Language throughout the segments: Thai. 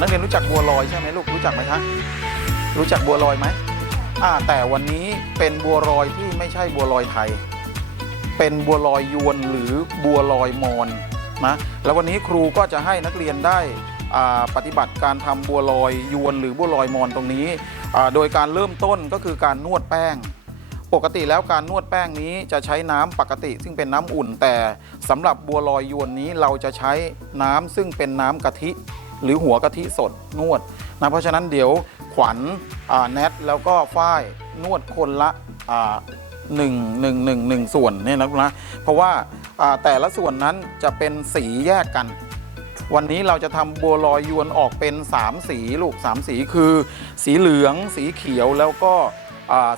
นักเรียนรู้จักบัวลอยใช่ไหมลูกรู้จักไหมคะรู้จักบัวลอยไหมอ่าแต่วันนี้เป็นบัวลอยที่ไม่ใช่บัวลอยไทย เป็นบัวลอยยวนหรือบัวลอยมอนนะแล้ววันนี้ครูก็จะให้นักเรียนได้ปฏิบัติการทำบัวลอยยวนหรือบัวลอยมอนตรงนี้ โดยการเริ่มต้นก็คือการนวดแป้ง ปกติแล้วการนวดแป้งนี้จะใช้น้ำปกติ ซึ่งเป็นน้ำอุ่น แต่สำหรับบัวลอยยวนนี้เราจะใช้น้ำซึ่งเป็นน้ำกะทิ หรือหัวกะทิสดนวดนะเพราะฉะนั้นเดี๋ยวขวัญอ่าแนทแล้วก็ฝ้ายนวดคนละหนึ่งหนึ่งหนึ่งหนึ่งส่วนเนี่ยนะนะเพราะว่าแต่ละส่วนนั้นจะเป็นสีแยกกัน วันนี้เราจะทำบัวลอยยวนออกเป็น 3 สีลูก 3 สีคือ สีเหลือง สีเขียวแล้วก็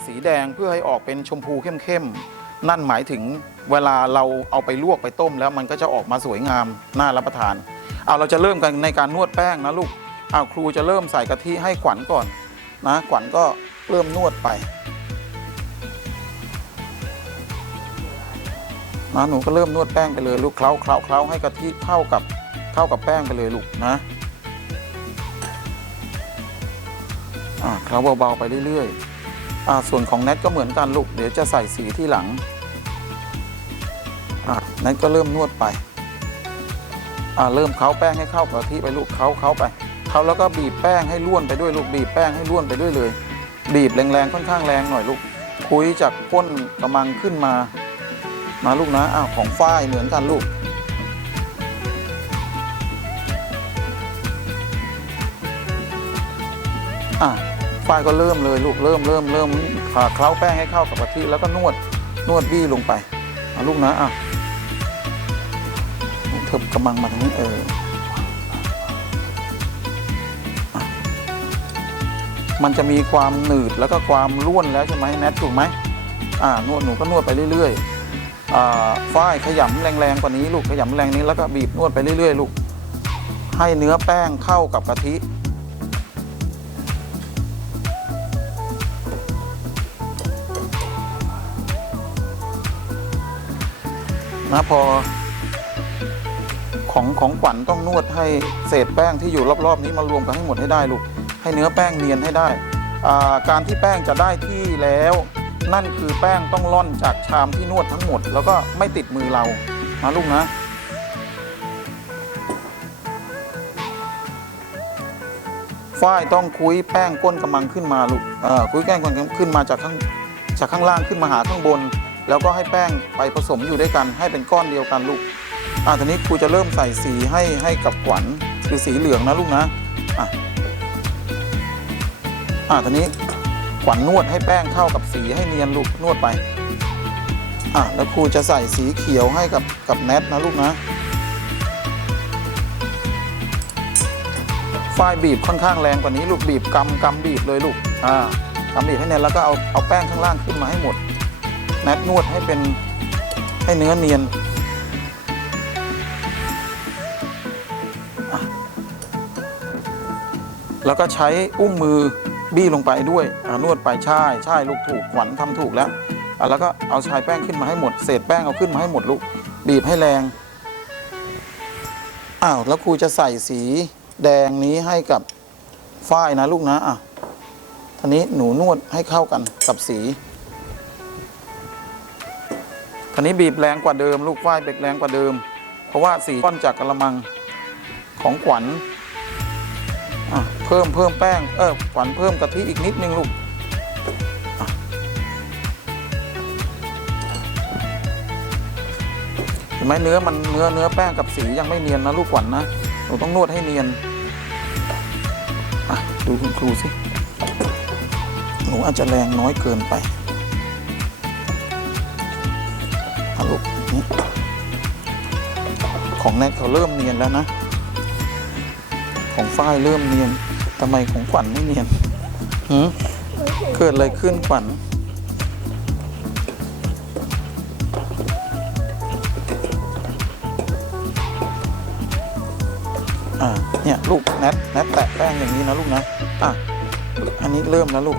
สีแดงเพื่อให้ออกเป็นชมพูเข้มๆนั่นหมายถึงเวลาเราเอาไปลวกไปต้มแล้วมันก็จะออกมาสวยงามน่ารับประทาน เอาเราจะเริ่มกันในการนวดแป้งนะลูกเอาครูจะเริ่มใส่กะทิให้ขวัญก่อนนะขวัญก็เริ่มนวดไปนะหนูก็เริ่มนวดแป้งไปเลยลูกเคล้าเคล้าเคล้าให้กะทิเข้ากับเข้ากับแป้งไปเลยลูกนะอ่าเคล้าเบาๆไปเรื่อยๆอ่าส่วนของแนทก็เหมือนกันลูกเดี๋ยวจะใส่สีที่หลังอ่าแนทก็เริ่มนวดไป เริ่มเค้าแป้งให้เข้ากับกะทิไปลูกเค้าเค้าไปเค้าแล้วก็บีบแป้งให้ล้วนไปด้วยลูกบีบแป้งให้ล้วนไปด้วยเลย บีบแรงๆค่อนข้างแรงหน่อยลูกคุยจากก้นกำมังขึ้นมา มาลูกนะอ้าวของฝ้ายเหมือนกันลูกอะฝ้ายก็เริ่มเลยลูกเริ่มเริ่มเริ่มเคล้าแป้งให้เข้ากับกะทิแล้วก็นวดนวดบี้ลงไปเอาลูกนะอะ เถิบกำมังมาทางนี้เออมันจะมีความหนืดแล้วก็ความร่วนแล้วใช่ไหมแนทถูกไหมอ่านวดหนูก็นวดไปเรื่อยๆอ่าฝ้ายขยำแรงๆกว่านี้ลูกขยำแรงนี้แล้วก็บีบนวดไปเรื่อยๆลูกให้เนื้อแป้งเข้ากับกะทินะพอ ของของขวัญต้องนวดให้เศษแป้งที่อยู่รอบๆ นี้มารวมกันให้หมดให้ได้ลูก ให้เนื้อแป้งเนียนให้ได้ การที่แป้งจะได้ที่แล้ว นั่นคือแป้งต้องล่อนจากชามที่นวดทั้งหมด แล้วก็ไม่ติดมือเรานะลูกนะฝ้ายต้องคุยแป้งก้นกำมังขึ้นมาลูกคุยแป้งก้นขึ้นมาจากข้างจากข้างล่างขึ้นมาหาข้างบน แล้วก็ให้แป้งไปผสมอยู่ด้วยกันให้เป็นก้อนเดียวกันลูก อ่าทีนี้ครูจะเริ่มใส่สีให้ให้กับขวัญคือสีเหลืองนะลูกนะอะอ่าทีนี้ขวัญนวดให้แป้งเข้ากับสีให้เนียนลูกนวดไปอะแล้วครูจะใส่สีเขียวให้กับกับแนทนะลูกนะฝ้ายบีบค่อนข้างแรงกว่านี้ลูกบีบกำกำบีบเลยลูกอ่ากำบีบให้แน่นแล้วก็เอาเอาแป้งข้างล่างขึ้นมาให้หมดแนทนวดให้เป็นให้เนื้อเนียน แล้วก็ใช้อุ้งมือบี้ลงไปด้วยนวดไปใช่ใช่ลูกถูกขวัญทำถูกแล้วแล้วก็เอาชายแป้งขึ้นมาให้หมดเศษแป้งเอาขึ้นมาให้หมดลูกบีบให้แรงอ้าวแล้วครูจะใส่สีแดงนี้ให้กับฝ้ายนะลูกนะอะทีนี้หนูนวดให้เข้ากันกับสีคันนี้บีบแรงกว่าเดิม ลูกฝ้ายบีบแรงกว่าเดิม เพราะว่าสีก้อนจากกระมังของขวัญ เพิ่มเพิ่มแป้ง เออขวัญเพิ่มกะทิอีกนิดนึงลูกเห็นไหมเนื้อมันเนื้อเนื้อแป้งกับสียังไม่เนียนนะลูกขวัญนะหนูต้องนวดให้เนียนอะดูคุณครูสิหนูอาจจะแรงน้อยเกินไปอะลูกของแนทเขาเริ่มเนียนแล้วนะ ของฝ้ายเริ่มเนียน ทำไมของขวัญไม่เนียนหืมเกิดอะไรขึ้นขวัญอ่าเนี่ยลูกแนทแนทแตะแป้งอย่างนี้นะลูกนะอะอันนี้เริ่มแล้วลูก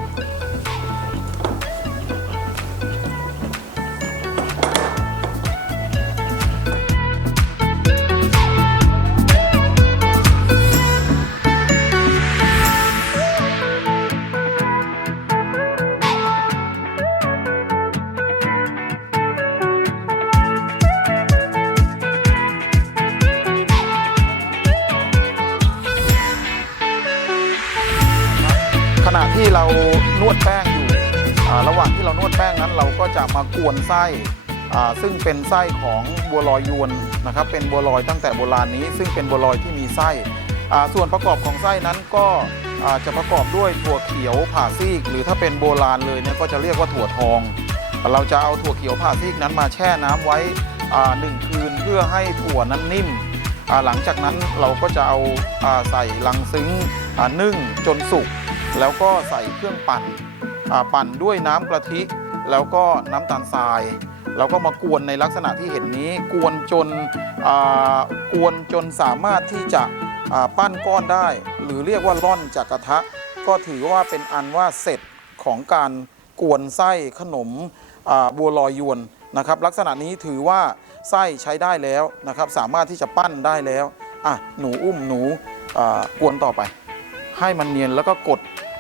วนไส้ซึ่งเป็นไส้ของบัวลอยยวนนะครับเป็นบัวลอยตั้งแต่โบราณนี้ ซึ่งเป็นบัวลอยที่มีไส้ส่วนประกอบของไส้นั้นก็จะประกอบด้วยถั่วเขียวผ่าซีก หรือถ้าเป็นโบราณเลยเนี่ยก็จะเรียกว่าถั่วทอง เราจะเอาถั่วเขียวผ่าซีกนั้นมาแช่น้ำไว้หนึ่งคืนเพื่อให้ถั่วนั้นนิ่ม หลังจากนั้นเราก็จะเอาอาใส่ลังซึ้งนึ่งจนสุกแล้วก็ใส่เครื่องปั่นปั่นด้วยน้ำกะทิ แล้วก็น้ำตาลทรายแล้วก็มากวนในลักษณะที่เห็นนี้ กวนจนกวนจนสามารถที่จะปั้นก้อนได้ หรือเรียกว่าร่อนจากกระทะ ก็ถือว่าเป็นอันว่าเสร็จของการกวนไส้ขนมบัวลอยยวนนะครับ ลักษณะนี้ถือว่าไส้ใช้ได้แล้วนะครับ สามารถที่จะปั้นได้แล้วอะหนูอุ้มหนูกวนต่อไป ให้มันเนียนแล้วก็กด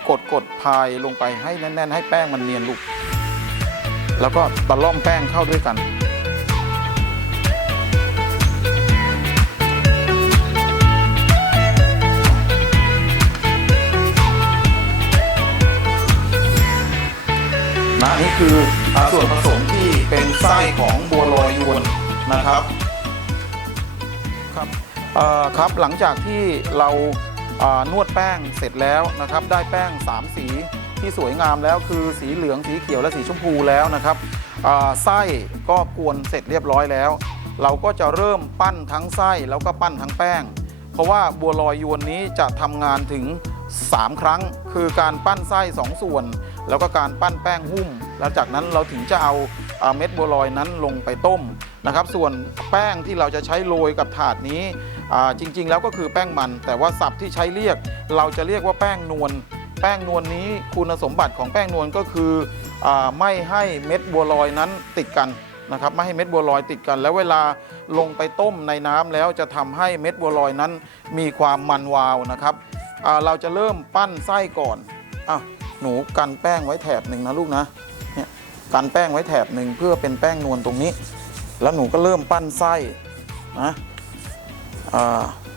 กดกดพายลงไปให้แน่น ๆ ให้แป้งมันเนียนลูก แล้วก็ตะล่อมแป้งเข้าด้วยกัน นะนี่คือส่วนผสมที่เป็นไส้ของบัวลอยยวนนะครับครับครับหลังจากที่เราอ่านวดแป้งเสร็จแล้วนะครับ ได้แป้ง 3 สี ที่สวยงามแล้วคือสีเหลืองสีเขียวและสีชมพูแล้วนะครับไส้ก็กวนเสร็จเรียบร้อยแล้ว เราก็จะเริ่มปั้นทั้งไส้แล้วก็ปั้นทั้งแป้ง เพราะว่าบัวลอยยวนนี้จะทำงานถึง 3 ครั้ง คือการปั้นไส้2ส่วน แล้วก็การปั้นแป้งหุ้ม แล้วจากนั้นเราถึงจะเอาเม็ดบัวลอยนั้นลงไปต้มนะครับ ส่วนแป้งที่เราจะใช้โรยกับถาดนี้จริง ๆ แล้วก็คือแป้งมัน แต่ว่าศัพท์ที่ใช้เรียก เราจะเรียกว่าแป้งนวล แป้งนวลนี้คุณสมบัติของแป้งนวลก็คืออไม่ให้เม็ดบัวลอยนั้นติดกันนะครับไม่ให้เม็ดบัวลอยติดกัน แล้วเวลาลงไปต้มในน้ำแล้วจะทำให้เม็ดบัวลอยนั้นมีความมันวาวนะครับเราจะเริ่มปั้นไส้ก่อนอะหนูกันแป้งไว้แถบหนึ่งนะลูกนะเนี่ยกันแป้งไว้แถบหนึ่งเพื่อเป็นแป้งนวลตรงนี้ แล้วหนูก็เริ่มปั้นไส้นะ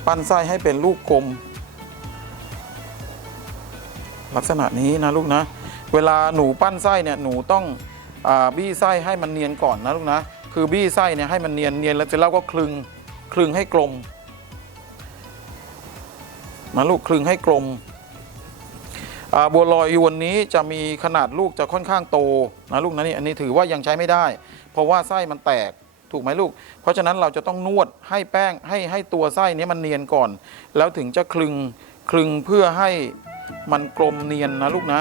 ปั้นไส้ให้เป็นลูกกลม ลักษณะนี้นะลูกนะ เวลาหนูปั้นไส้เนี่ยหนูต้องอบี้ไส้ให้มันเนียนก่อนนะลูกนะ คือบี้ไส้เนี่ยให้มันเนียนเนียนแล้วเสร็จแล้วก็คลึงคลึงให้กลมนะลูกคลึงให้กลมบัวลอยยวนนี้จะมีขนาดลูกจะค่อนข้างโตนะลูกนะนี่อันนี้ถือว่ายังใช้ไม่ได้ เพราะว่าไส้มันแตกถูกไหมลูก เพราะฉะนั้นเราจะต้องนวดให้แป้งให้ให้ตัวไส้เนี้มันเนียนก่อน แล้วถึงจะคลึงคลึงเพื่อให้ มันกลมเนียนนะลูกนะ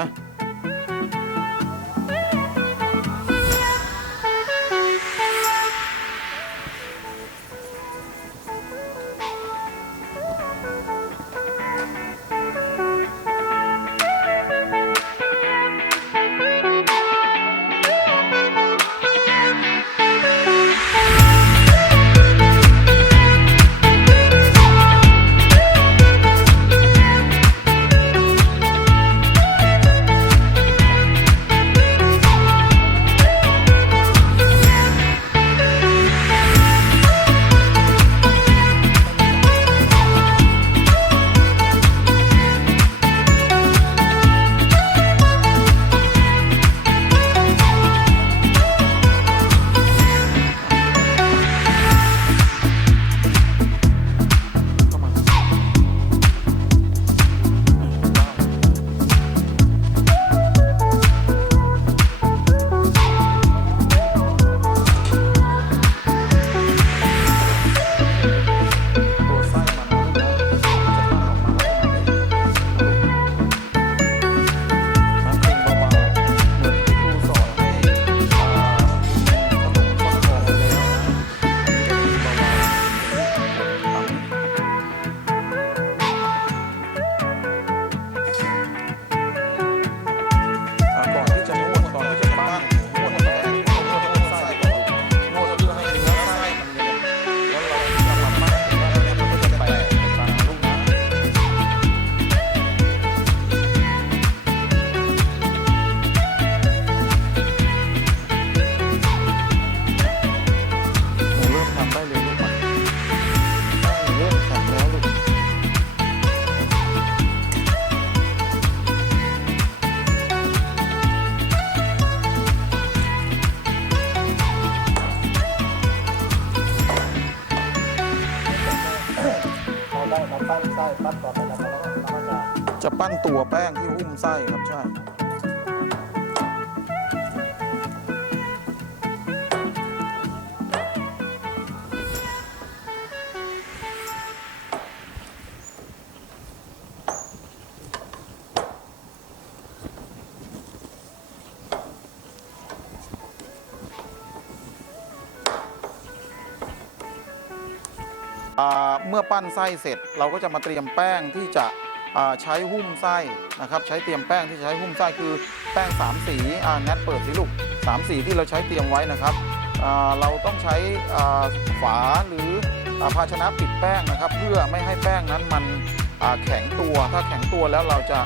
เมื่อปั้นไส้เสร็จ เราก็จะมาเตรียมแป้งที่จะใช้หุ้มไส้นะครับ ใช้เตรียมแป้งที่ใช้หุ้มไส้คือแป้ง 3 สีอ่าแนทเปิดสิลูกสามสีที่เราใช้เตรียมไว้นะครับเราต้องใช้ฝาหรือภาชนะปิดแป้งนะครับ เพื่อไม่ให้แป้งนั้นมันแข็งตัว ถ้าแข็งตัวแล้วเราจะ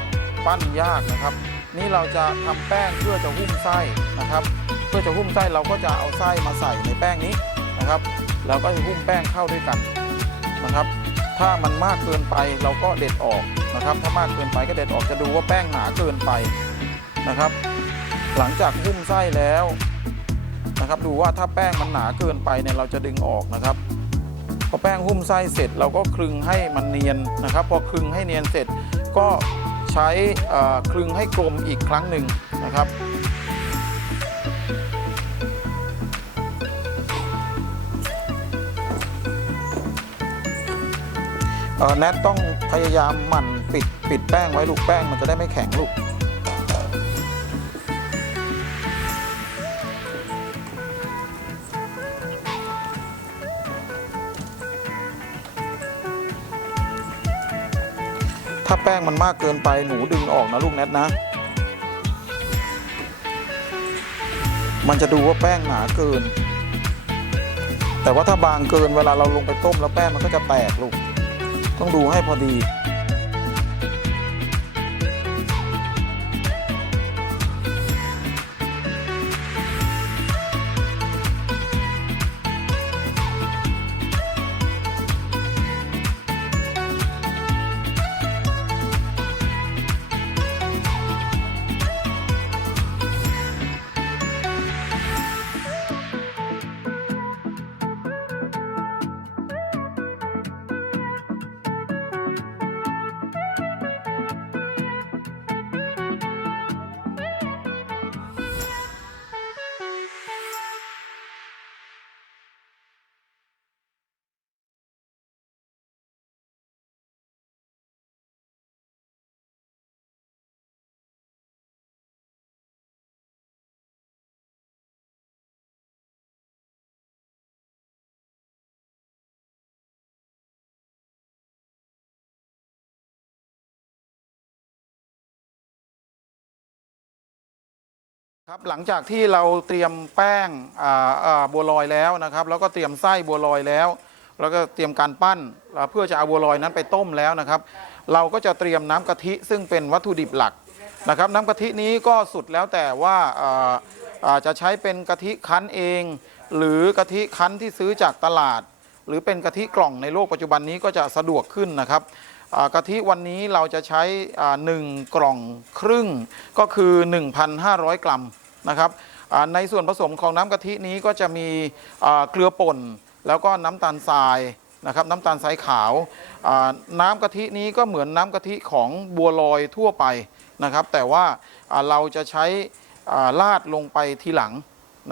ปั้นยากนะครับ นี่เราจะทำแป้งเพื่อจะหุ้มไส้นะครับ เพื่อจะหุ้มไส้เราก็จะเอาไส้มาใส่ในแป้งนี้นะครับ แล้วก็จะหุ้มแป้งเข้าด้วยกัน นะครับ ถ้ามันมากเกินไปเราก็เด็ดออกนะครับ ถ้ามากเกินไปก็เด็ดออกจะดูว่าแป้งหนาเกินไปนะครับ หลังจากหุ้มไส้แล้วนะครับ ดูว่าถ้าแป้งมันหนาเกินไปเนี่ยเราจะดึงออกนะครับพอแป้งหุ้มไส้เสร็จเราก็คลึงให้มันเนียนนะครับ พอคลึงให้เนียนเสร็จก็ใช้คลึงให้กลมอีกครั้งหนึ่งนะครับ แนทต้องพยายามหมั่นปิดปิดแป้งไว้ลูกแป้งมันจะได้ไม่แข็งลูกถ้าแป้งมันมากเกินไปหนูดึงออกนะลูกแนทนะ มันจะดูว่าแป้งหนาเกิน แต่ว่าถ้าบางเกินเวลาเราลงไปต้มแล้วแป้งมันก็จะแตกลูก ต้องดูให้พอดี ครับหลังจากที่เราเตรียมแป้งบัวลอยแล้วนะครับ แล้วก็เตรียมไส้บัวลอยแล้ว แล้วก็เตรียมการปั้นเพื่อจะเอาบัวลอยนั้นไปต้มแล้วนะครับ เราก็จะเตรียมน้ำกะทิซึ่งเป็นวัตถุดิบหลักนะครับน้ำกะทินี้ก็สุดแล้วแต่ว่าจะใช้เป็นกะทิคั้นเอง หรือกะทิคั้นที่ซื้อจากตลาด หรือเป็นกะทิกล่องในโลกปัจจุบันนี้ก็จะสะดวกขึ้นนะครับกะทิวันนี้เราจะใช้อ่าหนึ่งกล่องครึ่งก็คือ 1,500 กรัม นะครับในส่วนผสมของน้ำกะทินี้ก็จะมีเกลือป่น แล้วก็น้ำตาลทรายนะครับน้ำตาลทรายขาว น้ำกะทินี้ก็เหมือนน้ำกะทิของบัวลอยทั่วไปนะครับ แต่ว่าเราจะใช้อ่าราดลงไปทีหลัง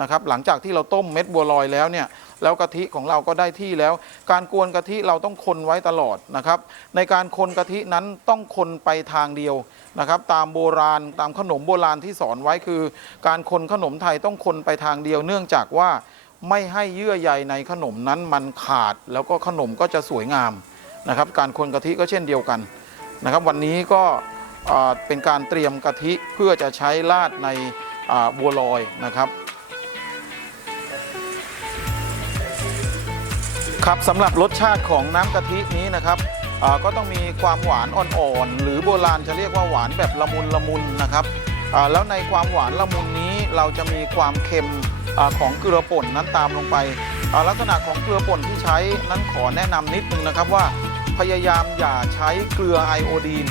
นะครับ หลังจากที่เราต้มเม็ดบัวลอยแล้วเนี่ยแล้วกะทิของเราก็ได้ที่แล้ว การกวนกะทิเราต้องคนไว้ตลอดนะครับ ในการคนกะทินั้นต้องคนไปทางเดียว นะครับตามโบราณตามขนมโบราณที่สอนไว้คือ การคนขนมไทยต้องคนไปทางเดียวเนื่องจากว่าไม่ให้เยื่อใยในขนมนั้นมันขาด แล้วก็ขนมก็จะสวยงามนะครับการคนกะทิก็เช่นเดียวกันนะครับ วันนี้ก็เป็นการเตรียมกะทิเพื่อจะใช้ราดในบัวลอยนะครับครับสำหรับรสชาติของน้ำกะทินี้นะครับ ก็ต้องมีความหวานอ่อนๆหรือโบราณจะเรียกว่าหวานแบบละมุนละมุนนะครับแล้วในความหวานละมุนนี้เราจะมีความเค็มอของเกลือป่นนั้นตามลงไป ลักษณะของเกลือป่นที่ใช้นั้นขอแนะนำนิดนึงนะครับว่า พยายามอย่าใช้เกลือไอโอดีน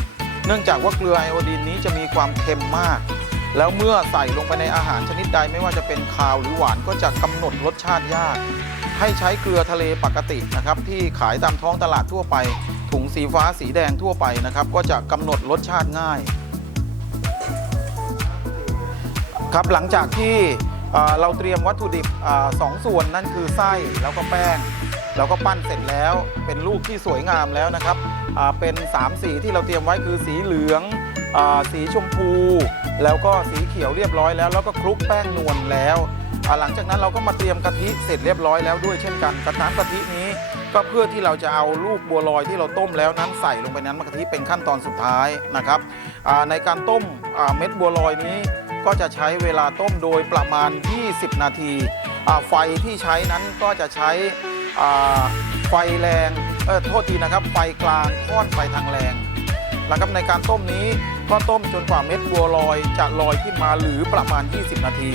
เนื่องจากว่าเกลือไอโอดีนนี้จะมีความเค็มมาก แล้วเมื่อใส่ลงไปในอาหารชนิดใดไม่ว่าจะเป็นคาวหรือหวานก็จะกำหนดรสชาติยาก ให้ใช้เกลือทะเลปกตินะครับที่ขายตามท้องตลาดทั่วไป ถุงสีฟ้าสีแดงทั่วไปนะครับ ก็จะกำหนดรสชาติง่าย ครับหลังจากที่เราเตรียมวัตถุดิบอสองส่วนนั่นคือไส้แล้วก็แป้งแล้วก็ปั้นเสร็จแล้วเป็นลูกที่สวยงามแล้วนะครับเป็น 3 สีที่เราเตรียมไว้คือสีเหลืองอสีชมพู แล้วก็สีเขียวเรียบร้อยแล้ว แล้วก็คลุกแป้งนวลแล้ว หลังจากนั้นเราก็มาเตรียมกะทิเสร็จเรียบร้อยแล้วด้วยเช่นกันกระน้ำกะทินี้ก็เพื่อที่เราจะเอาลูกบัวลอยที่เราต้มแล้วนั้นใส่ลงไปนั้นกะทิเป็นขั้นตอนสุดท้ายนะครับในการต้มเม็ดบัวลอยนี้ ก็จะใช้เวลาต้มโดยประมาณ 20 นาทีไฟที่ใช้นั้นก็จะใช้ไฟแรงเออโทษทีนะครับไฟกลางค่อนไปทางแรงนะครับในการต้มนี้ก็ต้มจนกว่าเม็ดบัวลอยจะลอยขึ้นมาหรือประมาณ 20 นาที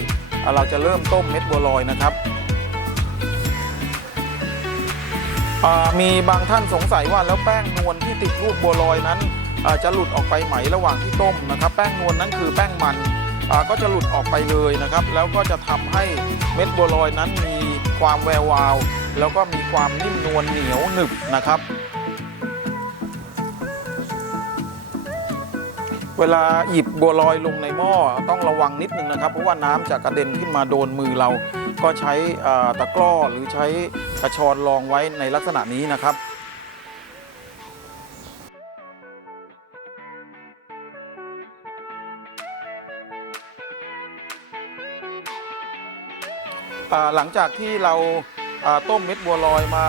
เราจะเริ่มต้มเม็ดบัวลอยนะครับมีบางท่านสงสัยว่าแล้วแป้งนวลที่ติดรูปบัวลอยนั้นจะหลุดออกไปไหมระหว่างที่ต้มนะครับ แป้งนวลนั้นคือแป้งมันก็จะหลุดออกไปเลยนะครับ แล้วก็จะทำให้เม็ดบัวลอยนั้นมีความแวววาว แล้วก็มีความนิ่มนวลเหนียวหนึบนะครับ เวลาหยิบบัวลอยลงในหม้อต้องระวังนิดนึงนะครับ เพราะว่าน้ำจะกระเด็นขึ้นมาโดนมือเรา ก็ใช้ตะกร้อหรือใช้กระชอนรองไว้ในลักษณะนี้นะครับหลังจากที่เราต้มเม็ดบัวลอยมา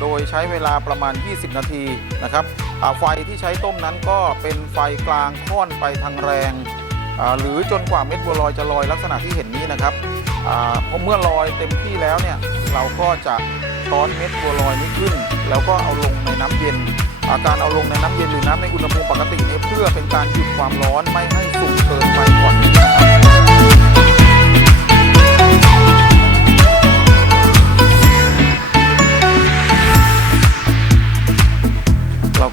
โดยใช้เวลาประมาณ 20 นาทีนะครับ ไฟที่ใช้ต้มนั้นก็เป็นไฟกลางค่อนไปทางแรง หรือจนกว่าเม็ดบัวลอยจะลอยลักษณะที่เห็นนี้นะครับอ่าพอเมื่อลอยเต็มที่แล้วเนี่ยเราก็จะช้อนเม็ดบัวลอยนี้ขึ้น แล้วก็เอาลงในน้ำเย็นอาการเอาลงในน้ำเย็นหรือน้ำในอุณหภูมิปกตินี้เพื่อเป็นการหยุดความร้อนไม่ให้สุกเกินไปกว่านี้นะครับ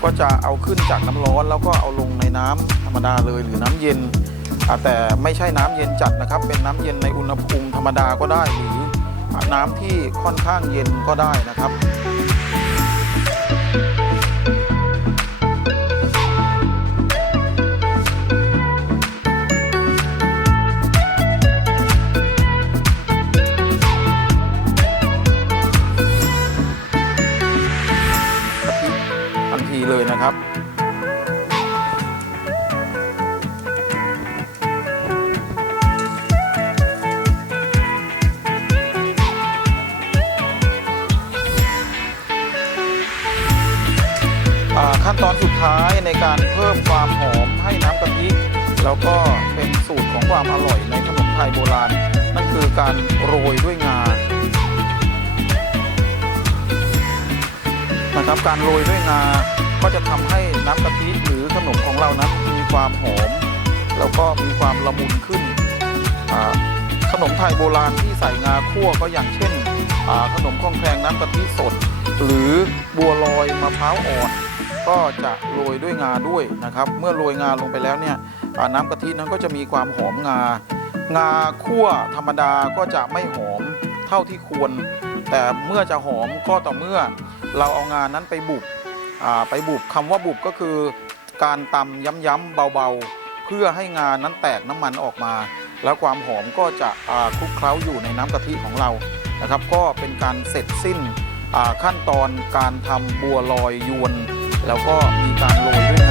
ก็จะเอาขึ้นจากน้ำร้อนแล้วก็เอาลงในน้ำธรรมดาเลยหรือน้ำเย็น แต่ไม่ใช่น้ำเย็นจัดนะครับ เป็นน้ำเย็นในอุณหภูมิธรรมดาก็ได้ หรือน้ำที่ค่อนข้างเย็นก็ได้นะครับ ครับ ขั้นตอนสุดท้ายในการเพิ่มความหอมให้น้ำกะทิแล้วก็เป็นสูตรของความอร่อยในขนมไทยโบราณ นั่นคือการโรยด้วยงานะครับการโรยด้วยงา ก็จะทำให้น้ำกะทิหรือขนมของเรานั้นมีความหอม แล้วก็มีความละมุนขึ้น ขนมไทยโบราณที่ใส่งาคั่วก็อย่างเช่น ขนมข้องแครงน้ำกะทิสด หรือบัวลอยมะพร้าวอ่อนก็จะโรยด้วยงาด้วยนะครับ เมื่อโรยงาลงไปแล้วเนี่ยน้ำกะทินั้นก็จะมีความหอมงา งาคั่วธรรมดาก็จะไม่หอมเท่าที่ควร แต่เมื่อจะหอมก็ต่อเมื่อเราเอางานั้นไปบุบ ไปบุบคำว่าบุบก็คือ การตำย้ำๆเบาๆ เพื่อให้งานั้นแตกน้ำมันออกมา แล้วความหอมก็จะคลุกเคล้าอยู่ในน้ำกะทิของเรานะครับ ก็เป็นการเสร็จสิ้นขั้นตอนการทำบัวลอยยวน แล้วก็มีการโรย